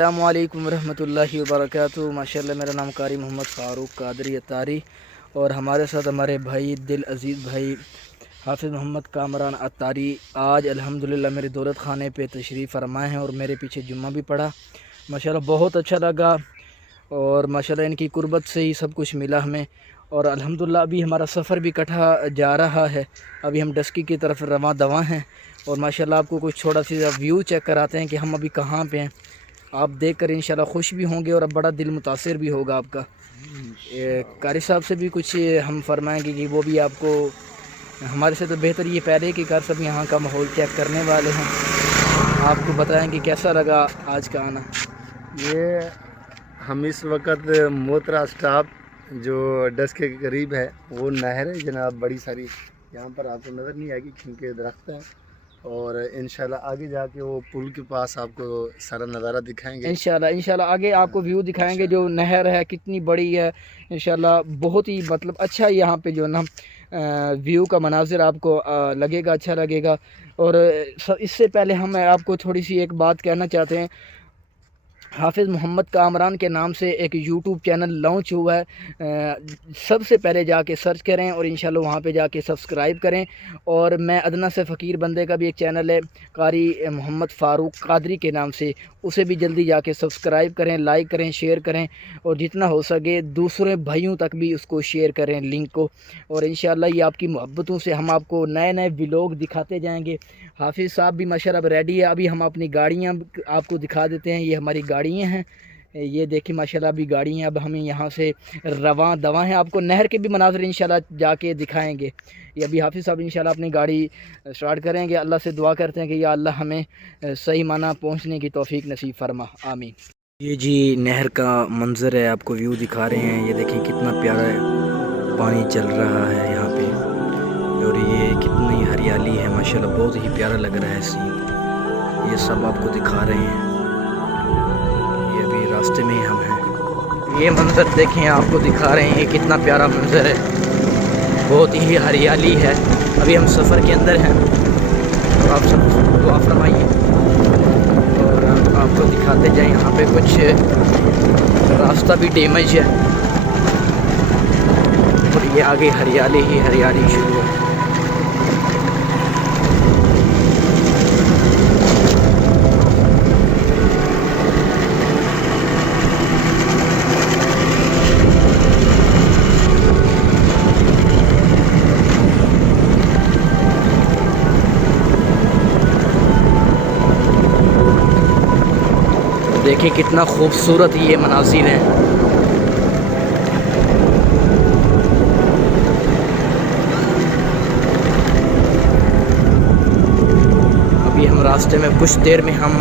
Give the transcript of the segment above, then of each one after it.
अस्सलामुअलैकुम रहमतुल्लाहि व बरकातुहू। माशाअल्लाह, मेरा नाम कारी मोहम्मद फ़ारूक कादरी अत्तारी और हमारे साथ हमारे भाई दिल अज़ीज़ भाई हाफिज़ मोहम्मद कामरान अत्तारी आज अल्हम्दुलिल्लाह मेरे दौलत खाने पे तशरीफ़ फरमाए हैं और मेरे पीछे जुम्मा भी पढ़ा। माशाअल्लाह बहुत अच्छा लगा और माशाअल्लाह इनकी कुर्बत से ही सब कुछ मिला हमें। और अल्हम्दुलिल्लाह अभी हमारा सफ़र भी कटा जा रहा है। अभी हम डस्की की तरफ रवां दवा हैं और माशाअल्लाह आपको कुछ थोड़ा सा व्यू चेक कराते हैं कि हम अभी कहाँ पे हैं। आप देखकर इंशाल्लाह खुश भी होंगे और अब बड़ा दिल मुतासिर भी होगा आपका। कारी साहब से भी कुछ हम फरमाएंगे कि वो भी आपको हमारे से तो बेहतर ये पहले कि कार सब यहाँ का माहौल चेक करने वाले हैं, आपको बताएंगे कैसा लगा आज का आना। ये हम इस वक्त मोतरा स्टॉप जो डस के करीब है, वो नहर है जनाब, बड़ी सारी यहाँ पर आपको नज़र नहीं आएगी क्योंकि दरख्त है। और इंशाल्लाह आगे जाके वो पुल के पास आपको सारा नज़ारा दिखाएंगे। इंशाल्लाह आगे आपको व्यू दिखाएंगे जो नहर है कितनी बड़ी है। इंशाल्लाह बहुत ही मतलब अच्छा यहाँ पे जो ना व्यू का मनाजिर आपको लगेगा, अच्छा लगेगा। और इससे पहले हम आपको थोड़ी सी एक बात कहना चाहते हैं। हाफिज़ मोहम्मद कामरान के नाम से एक यूट्यूब चैनल लॉन्च हुआ है, सबसे पहले जाके सर्च करें और इंशाल्लाह वहाँ पे जाके सब्सक्राइब करें। और मैं अदना से फ़कीर बंदे का भी एक चैनल है कारी मोहम्मद फ़ारूक कादरी के नाम से, उसे भी जल्दी जाके सब्सक्राइब करें, लाइक करें, शेयर करें और जितना हो सके दूसरे भाइयों तक भी उसको शेयर करें लिंक को। और इंशाल्लाह ये आपकी मोहब्बतों से हम आपको नए नए व्लॉग दिखाते जाएंगे। हाफिज़ साहब भी माशाअल्लाह अब रेडी है। अभी हम अपनी गाड़ियाँ आपको दिखा देते हैं। ये हमारी गाड़ियाँ हैं, ये देखिए माशाल्लाह अभी गाड़ियाँ अब हमें यहाँ से रवां दवा हैं। आपको नहर के भी मनाज़र इंशाल्लाह जाके दिखाएंगे। ये अभी हाफिज़ साहब इंशाल्लाह अपनी गाड़ी स्टार्ट करेंगे। अल्लाह से दुआ करते हैं कि या अल्लाह हमें सही माना पहुँचने की तौफीक नसीब फरमा, आमीन। ये जी नहर का मंज़र है, आपको व्यू दिखा रहे हैं। ये देखिए कितना प्यारा पानी चल रहा है यहाँ पे और ये कितनी हरियाली है माशाल्लाह, बहुत ही प्यारा लग रहा है सीन। ये सब आपको दिखा रहे हैं। ये अभी रास्ते में ही हम हैं। ये मंज़र देखें, आपको दिखा रहे हैं ये कितना प्यारा मंज़र है, बहुत ही हरियाली है। अभी हम सफ़र के अंदर हैं, तो आप सब दुआ फरमाइए और आपको दिखाते जाएं। यहाँ पे कुछ रास्ता भी डैमेज है और ये आगे हरियाली ही हरियाली शुरू है। देखिए कितना खूबसूरत ये मनाज़िर हैं। अभी हम रास्ते में कुछ देर में हम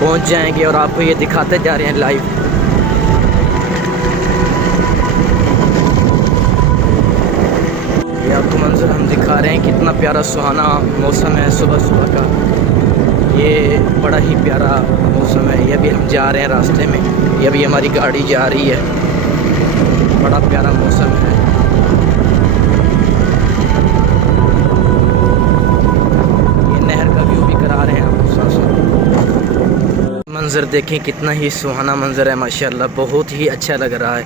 पहुंच जाएंगे और आपको ये दिखाते जा रहे हैं लाइव। ये आपको मंजर हम दिखा रहे हैं, कितना प्यारा सुहाना मौसम है सुबह सुबह का। ये बड़ा ही प्यारा मौसम है। ये अभी हम जा रहे हैं रास्ते में, ये अभी हमारी गाड़ी जा रही है। बड़ा प्यारा मौसम है। ये नहर का व्यू भी करा रहे हैं आपको साथ साथ। मंज़र देखें कितना ही सुहाना मंज़र है माशाल्लाह, बहुत ही अच्छा लग रहा है।